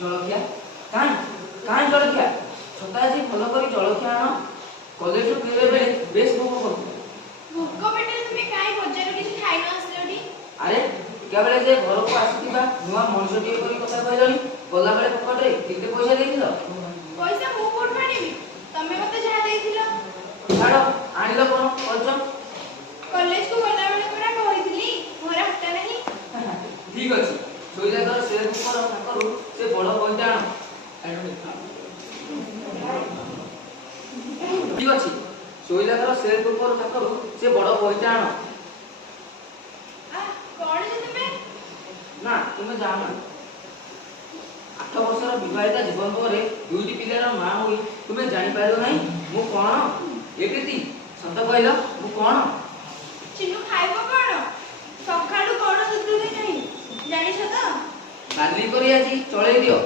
जलखिया काई काई जलखिया छता जी भल करी जलखिया आण कॉलेज रो फेरे बेले बेस भोक करथि भोक पेटे तुमे काई बजार किछि खाइ न आसलोडी अरे क्या बेले जे घर को आसीथिबा नुवा मनुष्य टिए करी कथा कहलनी गला बेले पकड़े केते पैसा देथिलो पैसा मु कोड पाणीबी तमे मते जहा देथिलो छाड़ो आनिलो कोन करछ कॉलेज को गला बेले तोरा कहितली मोर हटा नहीं ठीक अछि सोइला कर से ऊपर ना करू से बड़ पॉइंट आण ठीक अछि सोइला कर से ऊपर ना करू से बड़ पॉइंट आण आ कोन जे तुमे ना तुमे जाना 8 वर्षर विवाहिता जीवन पर दुईटी पिलार मां होई तुमे जानि पारो नाही मु कोन एकृति सत कहलो मु कोन चिन्नु खाइबो कोन सखाळु कोन दुध दे नाही जानिछ त बाली करी आजी चले दियो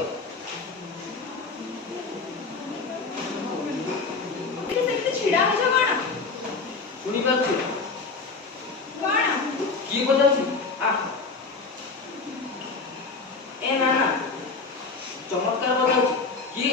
कि सेते छिडा हो कोन सुनि पाछु कोन की बजाउछि आ ए ना ना चमत्कार बजाउछि की